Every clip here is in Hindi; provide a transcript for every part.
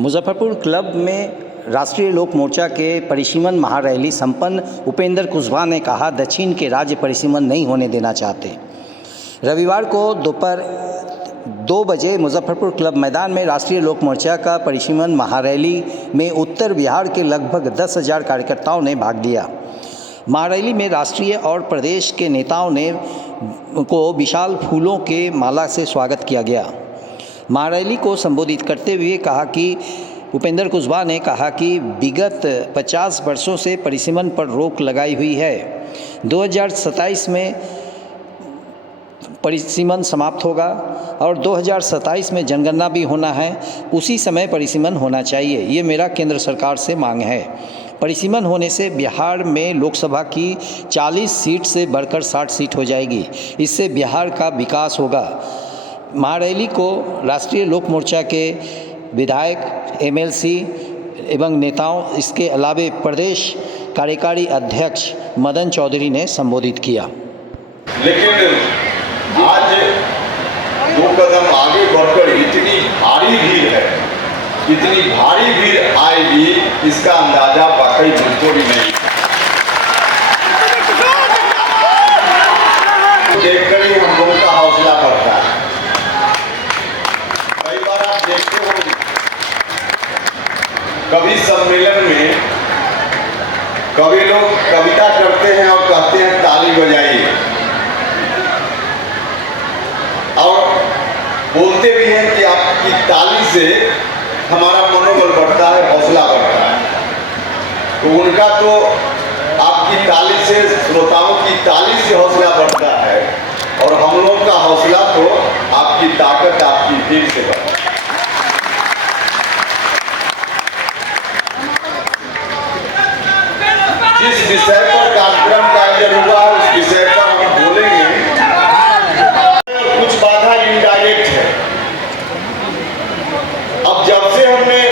मुजफ्फरपुर क्लब में राष्ट्रीय लोक मोर्चा के परिसीमन महारैली संपन्न। उपेंद्र कुशवाहा ने कहा, दक्षिण के राज्य परिसीमन नहीं होने देना चाहते। रविवार को दोपहर 2 बजे मुजफ्फरपुर क्लब मैदान में राष्ट्रीय लोक मोर्चा का परिसीमन महारैली में उत्तर बिहार के लगभग 10,000 कार्यकर्ताओं ने भाग लिया। महारैली में राष्ट्रीय और प्रदेश के नेताओं ने को विशाल फूलों के माला से स्वागत किया गया। महारैली को संबोधित करते हुए कहा कि उपेंद्र कुशवाहा ने कहा कि विगत 50 वर्षों से परिसीमन पर रोक लगाई हुई है। 2027 में परिसीमन समाप्त होगा और 2027 में जनगणना भी होना है। उसी समय परिसीमन होना चाहिए, ये मेरा केंद्र सरकार से मांग है। परिसीमन होने से बिहार में लोकसभा की 40 सीट से बढ़कर 60 सीट हो जाएगी। इससे बिहार का विकास होगा। महारैली को राष्ट्रीय लोक मोर्चा के विधायक, एमएलसी एवं नेताओं, इसके अलावे प्रदेश कार्यकारी अध्यक्ष मदन चौधरी ने संबोधित किया। लेकिन आज 2 कदम आगे बढ़कर इतनी भारी भीड़ है, इतनी भारी भीड़ आएगी, इसका अंदाजा वाकई मुझको भी नहीं। देखकर ही हम लोगों का हौसला बढ़ता है। कई बार आप देखते हो, कभी सम्मेलन में कभी लोग कविता करते हैं और कहते हैं ताली बजाइए, और बोलते भी हैं कि आपकी ताली से हमारा मनोबल बढ़ता है, हौसला बढ़ता है। तो उनका तो आपकी ताली से, श्रोताओं की ताली से हौसला बढ़ता है, और हम लोगों का हौसला तो आपकी ताकत, आपकी भीड़ से बढ़ता है। जिस विषय पर कार्यक्रम का आयोजन हुआ है, उस विषय पर हम बोलेंगे। कुछ बाधा इनडायरेक्ट है। अब जब से हमने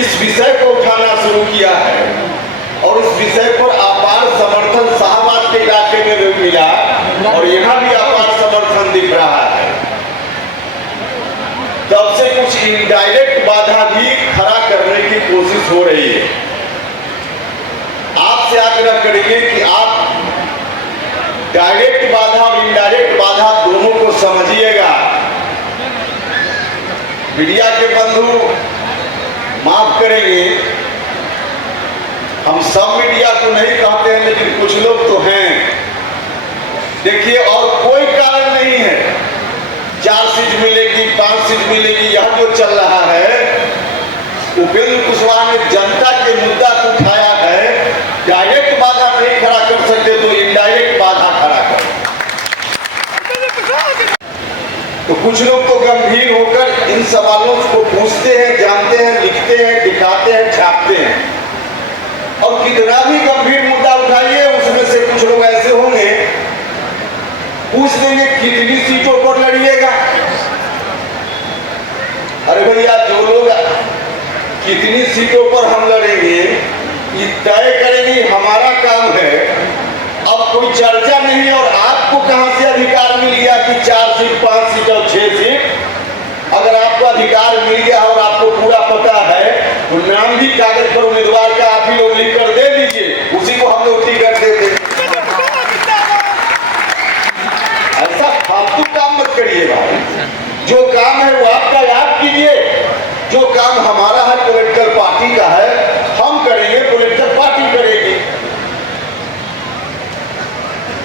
इस विषय को उठाना शुरू किया है और इस विषय पर अपार समर्थन शाहबाद के इलाके में भी मिला और यहाँ भी अपार समर्थन दिख रहा है, तब से कुछ इनडायरेक्ट बाधा भी खड़ा करने की कोशिश हो रही है। आपसे आग्रह करेंगे कि आप डायरेक्ट बाधा और इनडायरेक्ट बाधा दोनों को समझिएगा। मीडिया के बंधु माफ करेंगे, हम सब मीडिया को नहीं कहते हैं, लेकिन कुछ लोग तो हैं। देखिए, और कोई कारण नहीं है 4 सीट मिलेगी, 5 सीट मिलेगी, यह जो चल रहा है। उपेंद्र कुशवाहा ने जनता के मुद्दा को उठाया है। डायरेक्ट बाधा नहीं खड़ा कर सकते तो इनडायरेक्ट बाधा खड़ा कर। तो कुछ लोग तो गंभीर होकर इन सवालों को पूछते हैं, जानते हैं, लिखते हैं, दिखाते हैं, छापते हैं, और कितना भी गंभीर मुद्दा उठाइए, उसमें से कुछ लोग ऐसे होंगे, पूछ देंगे कितनी सीटों पर लड़िएगा। अरे भैया, जो लोग कितनी सीटों पर हम लड़ेंगे ये तय करेंगे, हमारा काम है। अब कोई चर्चा नहीं, और आपको कहां से अधिकार मिल गया कि 4 सीट, 5 सीट और 6 सीट? अगर आपको अधिकार मिल गया और आपको पूरा पता है, तो नाम भी कागज पर उम्मीदवार का आप ही लोग लिख कर दे दीजिए, उसी को हम लोग टिकट दे दें। ऐसा फालतू काम मत करिए भाई। जो काम है वो आपका याद कीजिए। जो काम हमारा है, पॉलिटिकल पार्टी का है, हम करेंगे, पॉलिटिकल पार्टी करेगी।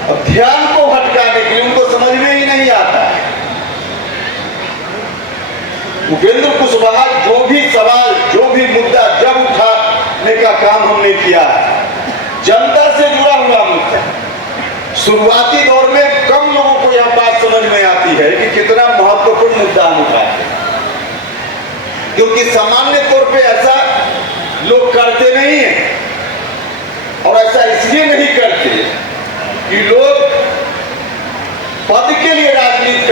अब ध्यान को भटकाने के लिए उनको समझ में ही नहीं आता है। उपेंद्र कुशवाहा जो भी सवाल, जो भी मुद्दा जब उठाने का काम हमने किया है, जनता से जुड़ा हुआ मुद्दा। शुरुआती दौर में कम लोगों को यह बात समझ में आती है कि कितना महत्वपूर्ण मुद्दा हम उठाते हैं, क्योंकि सामान्य तौर पे ऐसा लोग करते नहीं हैं। और ऐसा इसलिए नहीं करते कि लोग पद के लिए राजनीति